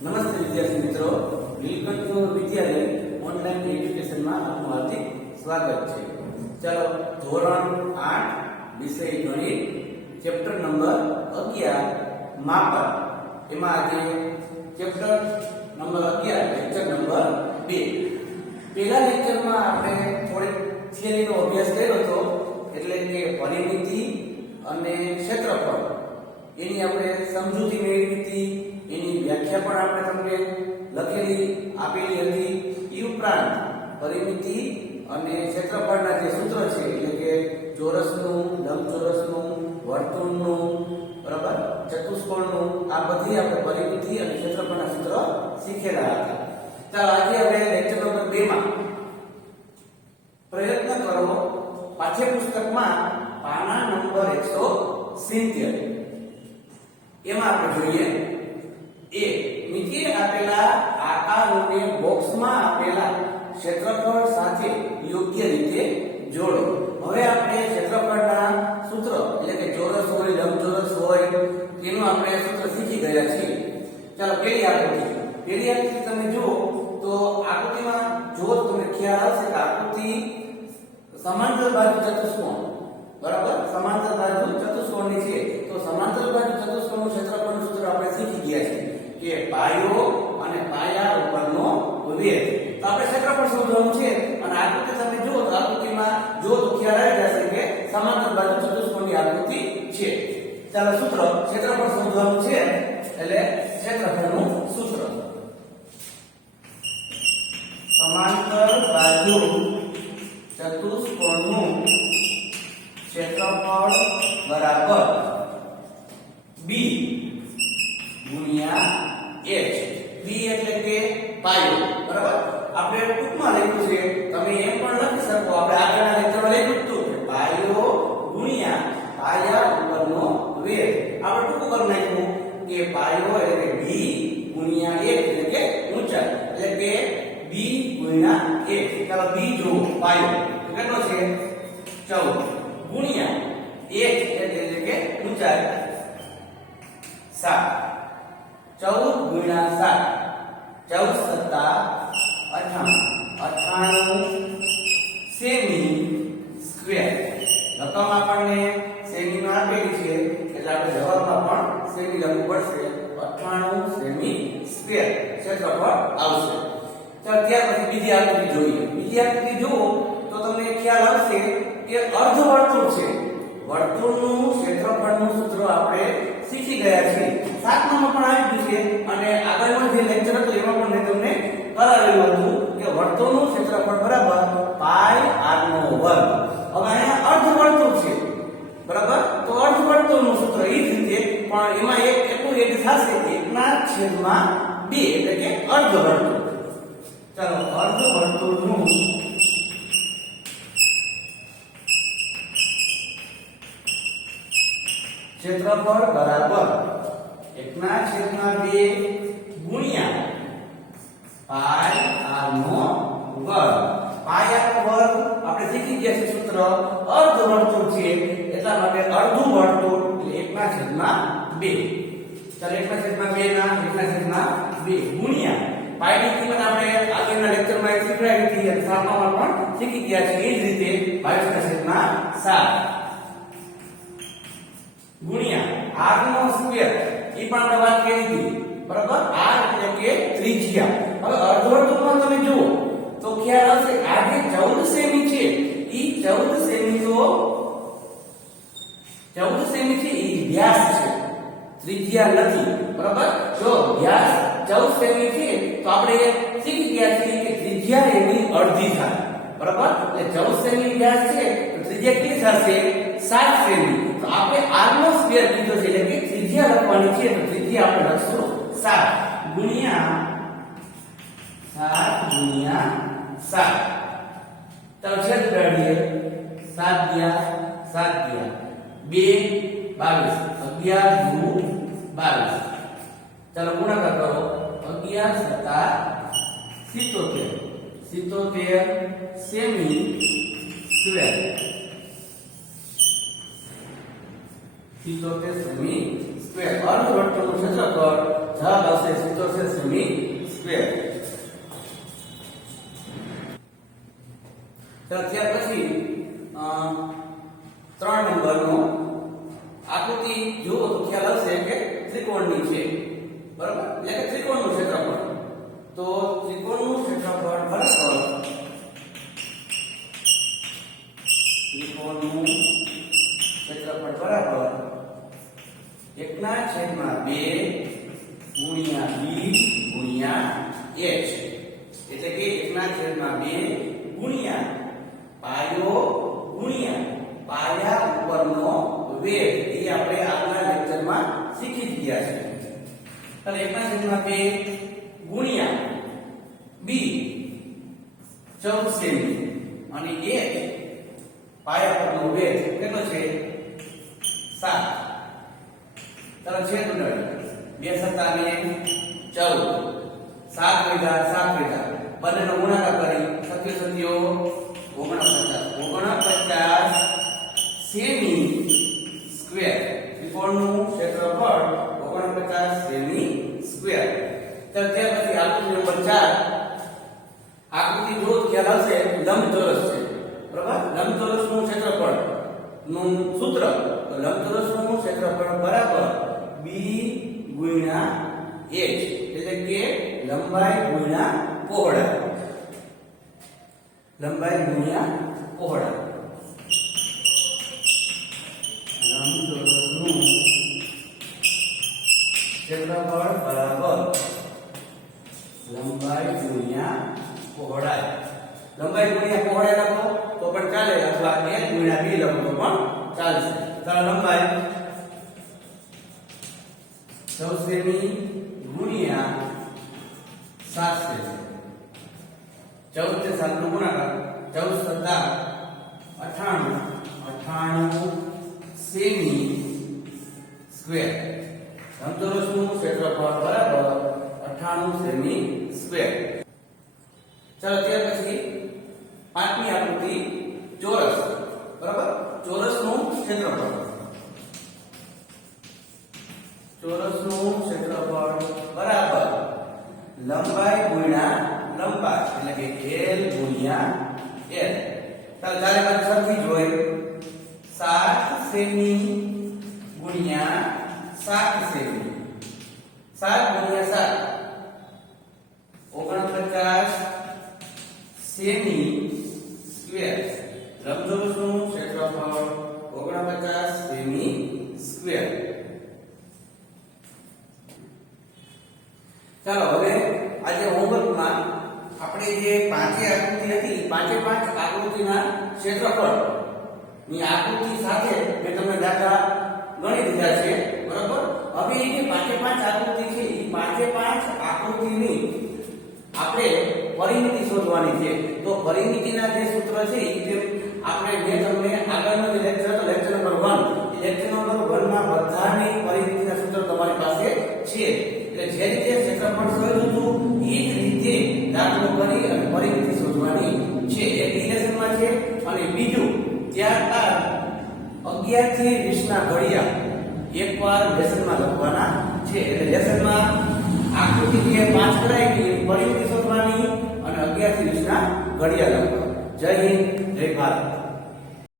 નમસ્તે વિદ્યાર્થી મિત્રો, નીલકંઠ વિદ્યાલય ઓનલાઈન એજ્યુકેશનમાં આપનું હાર્દિક સ્વાગત છે. ચાલો, ધોરણ 8 વિષય ગણિત ચેપ્ટર નંબર 11 માપન. એમાં આજે ચેપ્ટર નંબર 11 લેક્ચર નંબર 2. પહેલા લેક્ચરમાં આપણે થોડીક થિયરીનો અભ્યાસ કર્યો હતો, એટલે કે પરિમિતિ અને ક્ષેત્રફળ એની આપણે સમજૂતી મેળવી હતી. એની વ્યાખ્યા પણ આપણે તમને લખેલી આપેલી હતી. એ ઉપરાંત પરિમિતિ અને ક્ષેત્રફળના જે સૂત્ર છે, એટલે કે ચોરસનું, લંબચોરસનું, વર્તુળનું, બરાબર, ચતુષ્કોણનું, આ બધી આપણે પરિમિતિ અને ક્ષેત્રફળના સૂત્ર શીખેલા હતા. ચાલો, આજે આપણે લેક્ચર નંબર 2 માં પ્રયત્ન કરો પાઠ્યપુસ્તકમાં પાના નંબર 170 એમાં આપણે જોઈએ એ નીચે આપેલા આકારોને બોક્સમાં આપેલા ક્ષેત્રફળ સાથે યોગ્ય રીતે જોડો. હવે આપણે ક્ષેત્રફળના સૂત્ર, એટલે કે ચોરસ હોય, લંબચોરસ હોય, તેનું આપણે સૂત્ર શીખી ગયા છીએ. ચાલો, પહેલી આકૃતિ તમે જુઓ તો આકૃતિમાં જો તમને ખ્યાલ આવશે કે આકૃતિ સમાંતર બાજુ ચતુષ્કોણ, બરાબર, સમાંતર બાજુ ચતુષ્કોણની છે. તો સમાંતર બાજુ ચતુષ્કોણનું ક્ષેત્રફળનું સૂત્ર આપણે શીખી ગયા છીએ કે પાયો અને પાયા ઉપરનો વેધ. તો આપણે ક્ષેત્રફળ શોધવાનું છે, અને આકૃતિ તમે જુઓ તો આકૃતિમાં જો તો ખ્યાલ આવી જશે કે સમાંતર બાજુ ચતુષ્કોણની આકૃતિ છે. ચાલો, સૂત્ર ક્ષેત્રફળ શોધવાનું છે, એટલે ક્ષેત્રફળનું સૂત્ર સમાંતર બાજુ ચતુષ્કોણનું ક્ષેત્રફળ બરાબર b ગુણ્યા h. b એટલે કે પાયો, બરાબર. આપણે ટૂંકમાં લખ્યું છે, તમે એમ પણ લખી શકો, આપણે આગળના લેક્ચરમાં લખ્યું હતું કે પાયો ગુણ્યા પાયા ઉપરનો વેધ. આપણે ટૂંકું કરી નાખ્યું કે પાયો એટલે કે b ગુણ્યા h એટલે કે ઊંચાઈ, એટલે કે b ગુણ્યા h. ચાલો, b જો પાયો કેટલો છે 14 ગુણ્યા h એટલે કે ઊંચાઈ 7. 14 ગુણ્યા 7 14 98 સેમી સ્ક્વેર. રકમ આપણને સેમીમાં આપેલી છે, એટલે આપણે જવાબમાં પણ સેમી લખવું પડશે. 98 સેમી સ્ક્વેર ક્ષેત્રફળ આવશે. ચાલો, ત્યાર પછી બીજી આકૃતિ જોઈએ. બીજી આકૃતિ જુઓ તો તમને ખ્યાલ આવશે કે અર્ધવર્તુળ છે. વર્તુળનું ક્ષેત્રફળનું સૂત્ર આપણે શીખી ગયા છીએ. 7માં પણ આવી ગયું છે, અને આગળનો જે લેક્ચર હતો એમાં પણ મેં તમને કરાવેલું હતું કે વર્તુળનું ક્ષેત્રફળ બરાબર પાઈ r નો વર્ગ. હવે અહીંયા અર્ધવર્તુળ છે, બરાબર. તો અર્ધવર્તુળનું સૂત્ર એ જ રીતે, પણ એમાં એટલું એડ થશે 1/2, એટલે કે અર્ધવર્તુળ. ચાલો, અર્ધવર્તુળનું ક્ષેત્રફળ બરાબર 1/2 ગુણ્યા પાઈ r નો વર્ગ. પાઈ r નો વર્ગ આપણે શીખી ગયા છે સૂત્ર. અર્ધવર્તુળ છે એટલા માટે અડધું વર્તુળ એટલે 1/2. ચાલો, 1/2 ના 1/2 ગુણ્યા પાઈ ની કિંમત આપણે આગળના લેક્ચરમાં શીખવાડી હતી, અને 7માં પણ શીખી ગયા છે. એ જ રીતે 22/7 ગુણ્યા r નો સ્ક્વેર. એ પણ આપણે વાત કરી હતી, બરાબર. r એટલે કે ત્રિજ્યા. હવે અર્ધવર્તુળમાં તમે જુઓ તો ખ્યાલ આવશે આ જે 14 સેમી છે, એ 14 સેમી તો 14 સેમી છે, એ વ્યાસ છે, ત્રિજ્યા નથી, બરાબર. જો વ્યાસ 14 સેમી છે તો આપણે શીખી ગયા છીએ કે ત્રિજ્યા એની અડધી થાય, બરાબર. એટલે 14 સેમી વ્યાસ છે તો ત્રિજ્યા કેટલી થશે 7 સેમી. તો આપણે r નો સ્ક્વેર કીધો છે, એટલે કે ત્રિજ્યા લખવાની છે, તો ત્રિજ્યા આપણે લખશું 7 ગુણ્યા 7. ચાલો, છેદ ઉડાડીએ. 7 ગયા 2 22 11 દુ 22. ચાલો, ગુણાકાર કરો. 11 * 7 77 સેમી સ્ક્વેર. 77 સેમી સ્ક્વેર. અર્ધવર્તુળનું ક્ષેત્રફળ જવાબ આવશે 77 સેમી સ્ક્વેર. તો ત્યાર પછી 3 નંબરનો આકૃતિ જુઓ તો ખ્યાલ આવશે કે ત્રિકોણની છે, બરાબર? એટલે કે ત્રિકોણનું ક્ષેત્રફળ. તો ત્રિકોણનું ક્ષેત્રફળ બરાબર ત્રિકોણનું ક્ષેત્રફળ બરાબર 1/2 ગુણ્યા b ગુણ્યા h, એટલે કે 1/2 ગુણ્યા પાયો ગુણ્યા પાયા ઉપરનો વેગ. એ આપણે આગલા લેક્ચરમાં શીખી ગયા છે. એટલે 1/2 ગુણ્યા b 14 સેમી અને h પાયા પરનો વેગ કેટલો છે 7. ચાલો છેદ ઉડાડી 2 સત્તા ને 14, 7 વધ્યા બંનેનો ગુણાકાર કરી 7 49 સેમી સ્ક્વેર. ત્રિકોણનું ક્ષેત્રફળ 49 સેમી સ્ક્વેર. તો ત્યાર પછી આકૃતિ નંબર 4. આકૃતિ જો ખ્યાલ આવશે લંબચોરસ છે, બરાબર? લંબચોરસનું ક્ષેત્રફળ નું સૂત્ર, તો લંબચોરસનું ક્ષેત્રફળ બરાબર b ગુણ્યા h, એટલે કે લંબાઈ ગુણ્યા પહોળાઈ. લંબાઈ ગુણ્યા પહોળાઈ. લંબચોરસનું ક્ષેત્રફળ બરાબર લંબાઈ ગુણ્યા પહોળાઈ. લંબાઈ ગુણ્યા પહોળાઈ લખો તો પણ ચાલે, અથવા 1 ગુણ્યા 2 લખો તો પણ ચાલશે. ચાલો લંબાઈ 14 સેમી ગુણ્યા 7 સેમી. 14 से 7 નો ગુણાકાર 14 સત્તા 98 સેમી સ્ક્વેર. લંબચોરસનું ક્ષેત્રફળ બરાબર 98 સેમી સ્ક્વેર. ચાલો ત્યાર પછી 5મી આકૃતિ ચોરસ, બરાબર? ચોરસનું ક્ષેત્રફળ. ચોરસનું ક્ષેત્રફળ બરાબર લંબાઈ ગુણ્યા લંબાઈ, એટલે કે l ગુણ્યા l. ચાલો ચારે બાજુ સરખી જ હોય. 7 સેમી ગુણ્યા 7 સેમી. 7 ગુણ્યા 7 49 સેમી સ્ક્વેર. લંબચોરસનું ક્ષેત્રફળ 49 સેમી સ્ક્વેર. ચાલો હવે આજે હોમવર્કમાં આપણે જે પાંચે આકૃતિ હતી, પાંચે પાંચ આકૃતિના ક્ષેત્રફળ ની આકૃતિ સાથે મેં તમને દાખલા ગણી દીધા છે, બરાબર? હવે એ જે પાંચે પાંચ આકૃતિ છે એ પાંચે પાંચ આકૃતિની આપણે પરિમિતિ શોધવાની છે. તો પરિમિતિના જે સૂત્ર છે એ આપણે મેં તમને આગળનો જે લેક્ચર હતો, લેક્ચર નંબર 1, લેક્ચર નંબર 1 માં બધાની પરિમિતિના સૂત્ર તમારી પાસે છે. એટલે જે રીતે ક્ષેત્રફળ શોધ્યું હતું એ જ રીતે દાખલો કરી અને પરિમિતિ શોધવાની છે. એક ઇલેક્શનમાં છે અને બીજું ત્યારબાદ 11 થી 20 ના ઘડિયા એકવાર લેસનમાં લખવાના છે. એટલે લેસનમાં આકૃતિ જે 5 કરાઈ ગઈ પરિમિતિ શોધવાની અને 11 થી 20 ના ઘડિયા લખવા. જય હિન્દ, જય ભારત.